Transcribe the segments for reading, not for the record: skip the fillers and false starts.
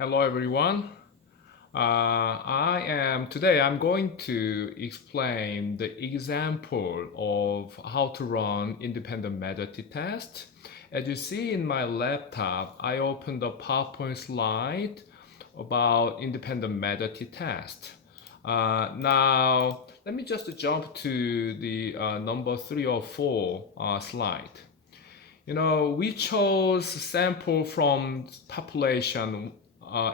Hello everyone. Today I'm going to explain the example of how to run independent measure t-test. As you see in my laptop, I opened a PowerPoint slide about independent measure t-test. Now, let me just jump to the number 3 or 4 slide. We chose sample from population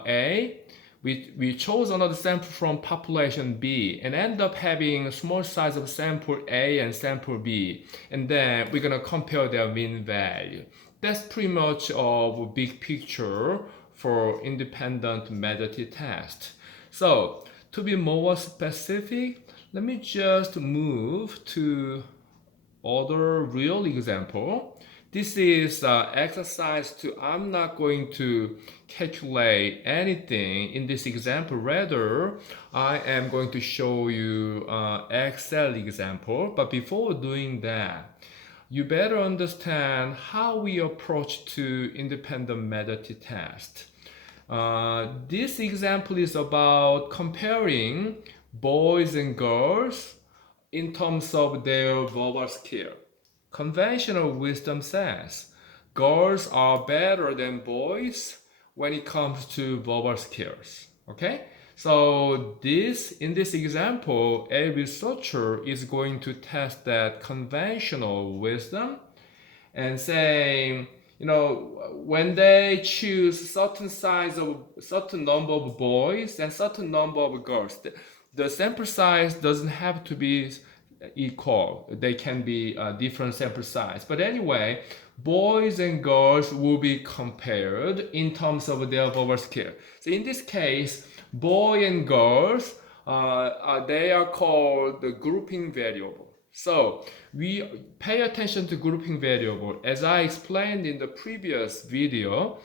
A. We chose another sample from population B and end up having a small size of sample A and sample B. And then we're going to compare their mean value. That's pretty much a big picture for independent measure t-test. So to be more specific, let me just move to other real example. This is exercise to, I'm not going to calculate anything in this example. Rather, I am going to show you Excel example. But before doing that, you better understand how we approach to independent measure t-test. This example is about comparing boys and girls in terms of their verbal skill. Conventional wisdom says girls are better than boys when it comes to verbal skills. Okay? So in this example, a researcher is going to test that conventional wisdom and saying, when they choose certain number of boys and certain number of girls, the sample size doesn't have to be equal. They can be different sample size. But anyway, boys and girls will be compared in terms of their verbal skill. So in this case, boy and girls, they are called the grouping variable. So we pay attention to grouping variable. As I explained in the previous video,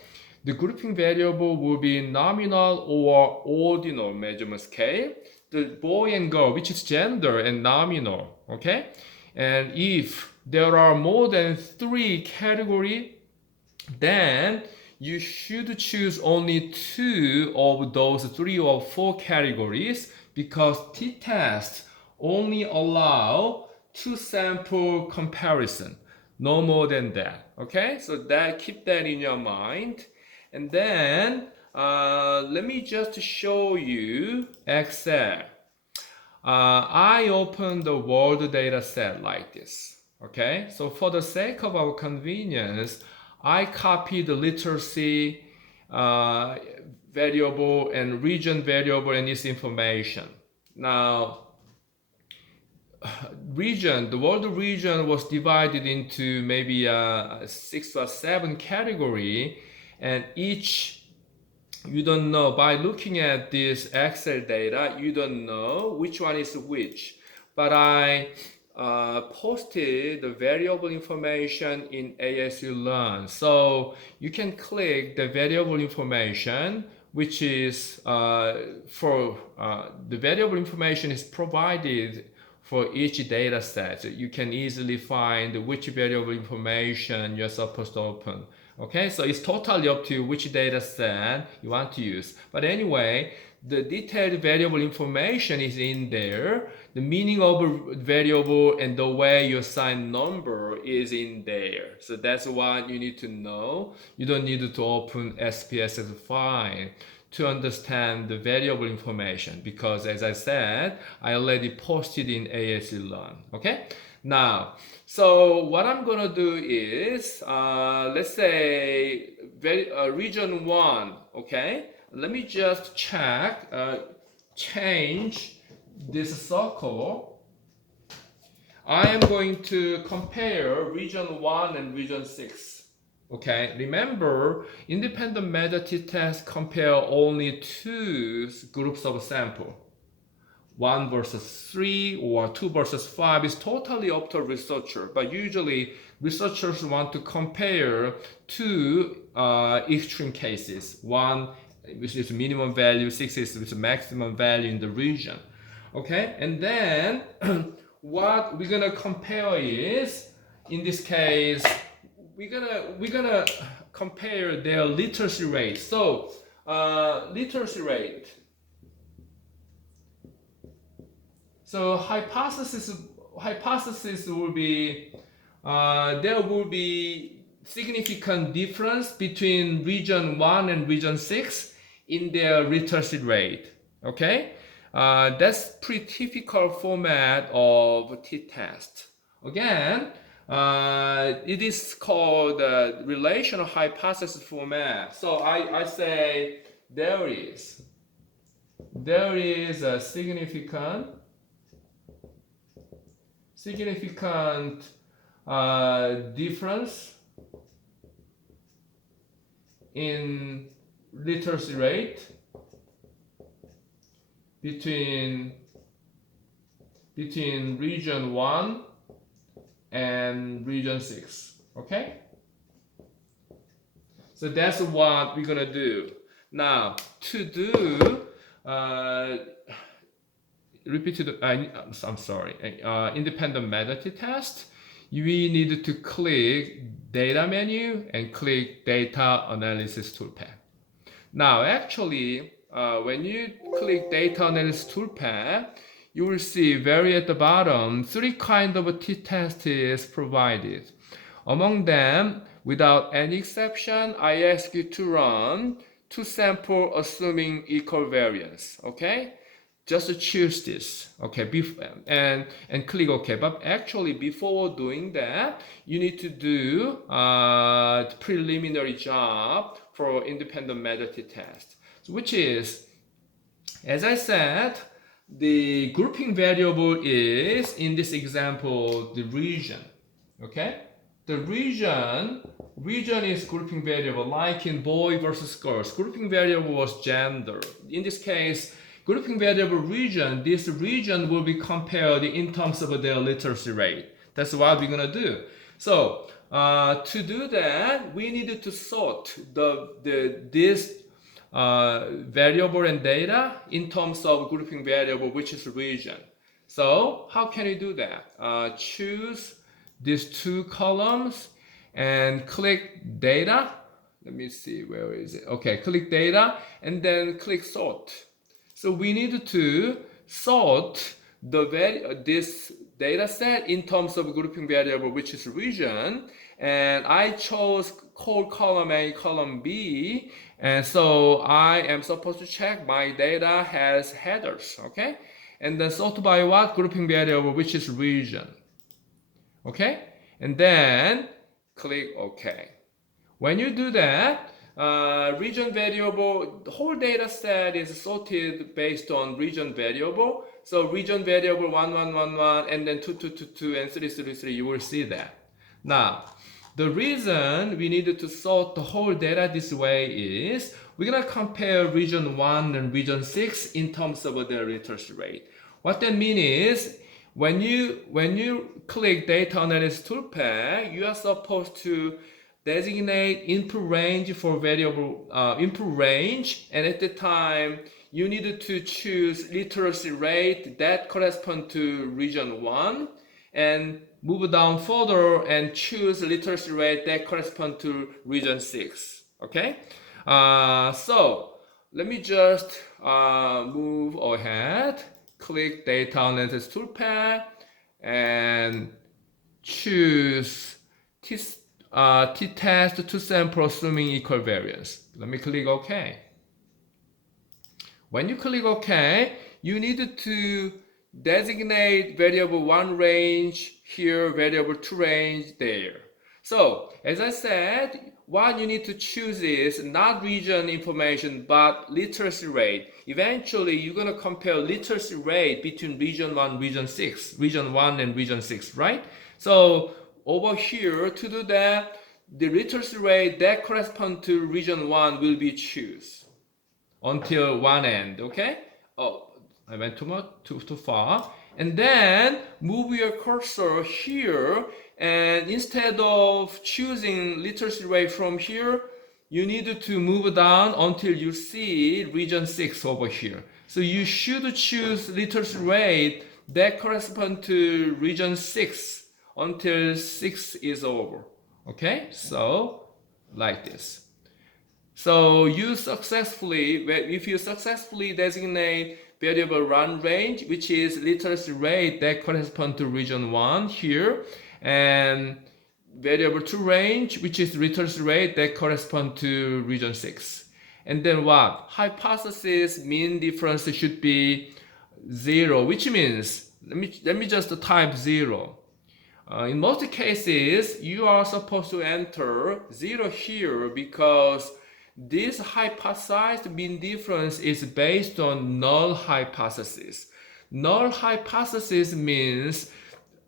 the grouping variable will be nominal or ordinal measurement scale. The boy and girl, which is gender and nominal, okay? And if there are more than 3 categories, then you should choose only 2 of those 3 or 4 categories because t-test only allow 2 sample comparison, no more than that. Okay, so keep that in your mind. And then let me just show you Excel. I opened the world data set like this. Okay, so for the sake of our convenience, I copied the literacy variable and region variable and this information. Now, the world region was divided into maybe 6 or 7 category, and each, you don't know, by looking at this Excel data, you don't know which one is which. But I posted the variable information in ASU Learn. So you can click the variable information, which is the variable information is provided for each data set. So you can easily find which variable information you're supposed to open. Okay, so it's totally up to you which data set you want to use. But anyway, the detailed variable information is in there. The meaning of a variable and the way you assign number is in there. So that's what you need to know. You don't need to open SPSS file to understand the variable information because, as I said, I already posted in ASU Learn. Okay, now, so what I'm gonna do is let's say region 1. Okay, let me just change this circle. I am going to compare region 1 and region 6. Okay, remember, independent measure t-test compare only 2 groups of sample. 1 versus 3 or 2 versus 5 is totally up to researcher. But usually researchers want to compare 2 extreme cases. 1 which is minimum value, 6 is maximum value in the region. Okay, and then what we're gonna compare is, in this case, we're gonna compare their literacy rate. So literacy rate. So hypothesis will be there will be significant difference between region 1 and region 6 in their literacy rate. Okay, that's pretty typical format of t-test. Again, it is called relational hypothesis format. So I say there is a significant difference in literacy rate between region 1 and region 6. Okay, so that's what we're gonna do. Now to do independent method t-test, we need to click data menu and click data analysis toolpath. Now actually when you click data analysis toolpath, you will see very at the bottom 3 kinds of t-test is provided. Among them, without any exception, I ask you to run 2 samples assuming equal variance. Okay, just choose this. Okay, and click OK. But actually, before doing that, you need to do the preliminary job for independent method t-test, which is, as I said, the grouping variable is, in this example, the region. Okay, the region is grouping variable, like in boy versus girls. Grouping variable was gender. In this case, grouping variable region, this region will be compared in terms of their literacy rate. That's what we're gonna do. So to do that, we needed to sort this variable and data in terms of grouping variable, which is region. So how can you do that? Choose these 2 columns and click data. Let me see, where is it? Okay, click data and then click sort. So we need to sort this data set in terms of grouping variable, which is region, and I chose column A, column B, and so I am supposed to check my data has headers. Okay, and then sort by what? Grouping variable, which is region. Okay, and then click OK. When you do that, region variable, the whole data set is sorted based on region variable. So region variable 1, 1, 1, 1, and then 2, 2, 2, 2, and 3, 3, 3. You will see that. Now, the reason we needed to sort the whole data this way is we're gonna compare region 1 and region 6 in terms of their literacy rate. What that means is when you click data analysis toolpath, you are supposed to designate input range for variable input range, and at the time you needed to choose literacy rate that correspond to region 1 and move down further and choose literacy rate that correspond to region 6. Okay, so let me just move ahead, click data analysis toolpath and choose t-test 2 sample assuming equal variance. Let me click OK. When you click OK, you need to designate variable 1 range here, variable 2 range there. So as I said, what you need to choose is not region information but literacy rate. Eventually you're going to compare literacy rate between region 1 and region 6, right? So over here, to do that, the literacy rate that corresponds to region 1 will be choose until one end. Okay, oh, I went too far. And then move your cursor here, and instead of choosing literacy rate from here, you need to move down until you see region 6 over here. So you should choose literacy rate that correspond to region 6 until 6 is over. Okay, so like this. So if you successfully designate variable run range, which is literacy rate that corresponds to region 1 here, and variable 2 range, which is literacy rate that corresponds to region 6. And then what? Hypothesis mean difference should be 0, which means, let me just type 0. In most cases, you are supposed to enter 0 here because this hypothesized mean difference is based on null hypothesis. Null hypothesis means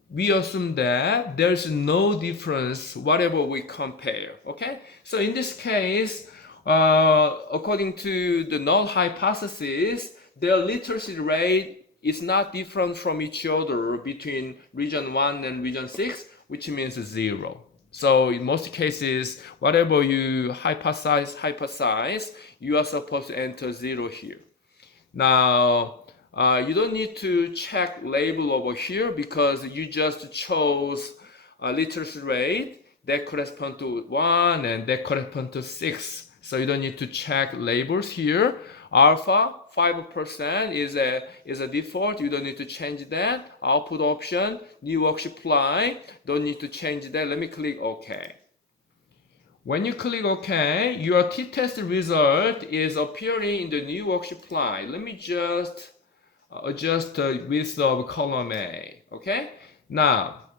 we assume that there's no difference whatever we compare. Okay? So in this case, according to the null hypothesis, their literacy rate is not different from each other between region 1 and region 6, which means 0. So in most cases, whatever you hypothesize, you are supposed to enter 0 here. Now, you don't need to check label over here because you just chose a literacy rate that corresponds to 1 and that corresponds to 6. So you don't need to check labels here. Alpha 5% is a default. You don't need to change that. Output option, new worksheet apply. Don't need to change that. Let me click OK. When you click OK, your t-test result is appearing in the new worksheet apply. Let me just adjust the width of column A. Okay. Now,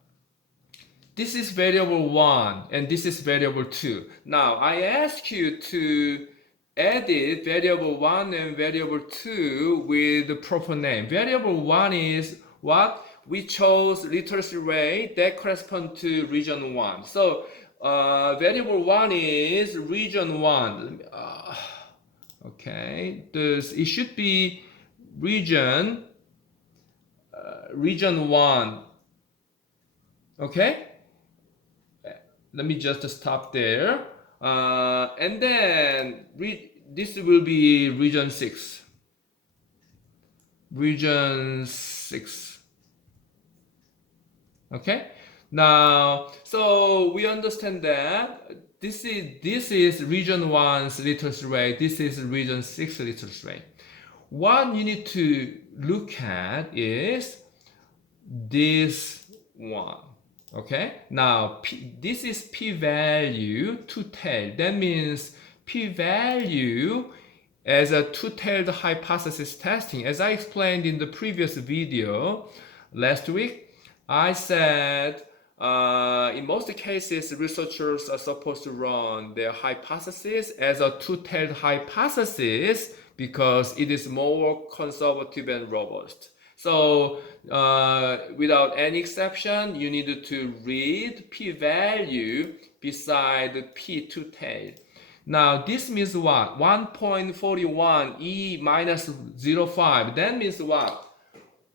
this is variable 1 and this is variable 2. Now, I ask you to edit variable 1 and variable 2 with the proper name. Variable 1 is what? We chose literacy rate that corresponds to region 1. So variable 1 is region 1. Okay, it should be region 1. Okay, let me just stop there. And then this will be region 6. Region 6. Okay. Now, so we understand that this is region 1's literacy rate. This is region 6 literacy rate. What you need to look at is this one. Okay, now this is p-value two-tailed. That means p-value as a two-tailed hypothesis testing. As I explained in the previous video last week, I said in most cases researchers are supposed to run their hypothesis as a two-tailed hypothesis because it is more conservative and robust. So without any exception, you need to read p-value beside p two-tailed. Now this means what? 1.41 e minus 0.5. That means what?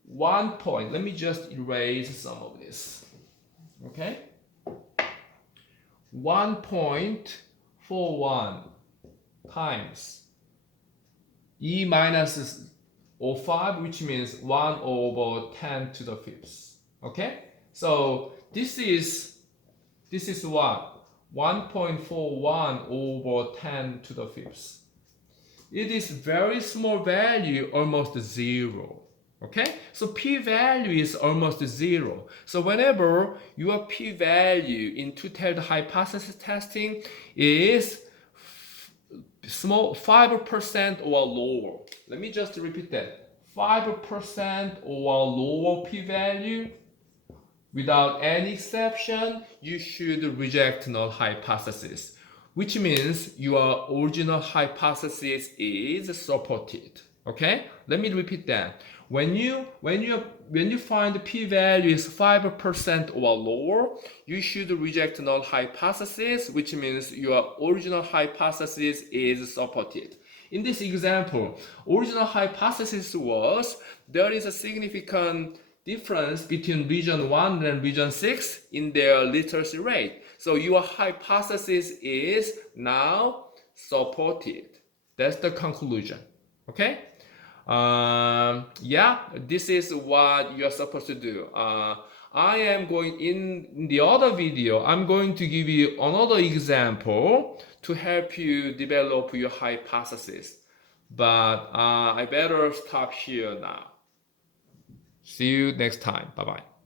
1 point. Let me just erase some of this. Okay? 1.41 times e minus 0.5, which means 1 over 10 to the fifth. Okay? So this is what? 1.41 over 10 to the fifth. It is very small value, almost 0. Okay? So p-value is almost 0. So whenever your p-value in two-tailed hypothesis testing is small 5% or lower. Let me just repeat that. 5% or lower p-value, without any exception, you should reject null hypothesis, which means your original hypothesis is supported. Okay? Let me repeat that. When you find the p-value is 5% or lower, you should reject null hypothesis, which means your original hypothesis is supported. In this example, original hypothesis was there is a significant difference between region 1 and region 6 in their literacy rate. So your hypothesis is now supported. That's the conclusion. Okay? Yeah, this is what you're supposed to do. I am going in the other video, I'm going to give you another example to help you develop your hypothesis. But I better stop here now. See you next time. Bye bye.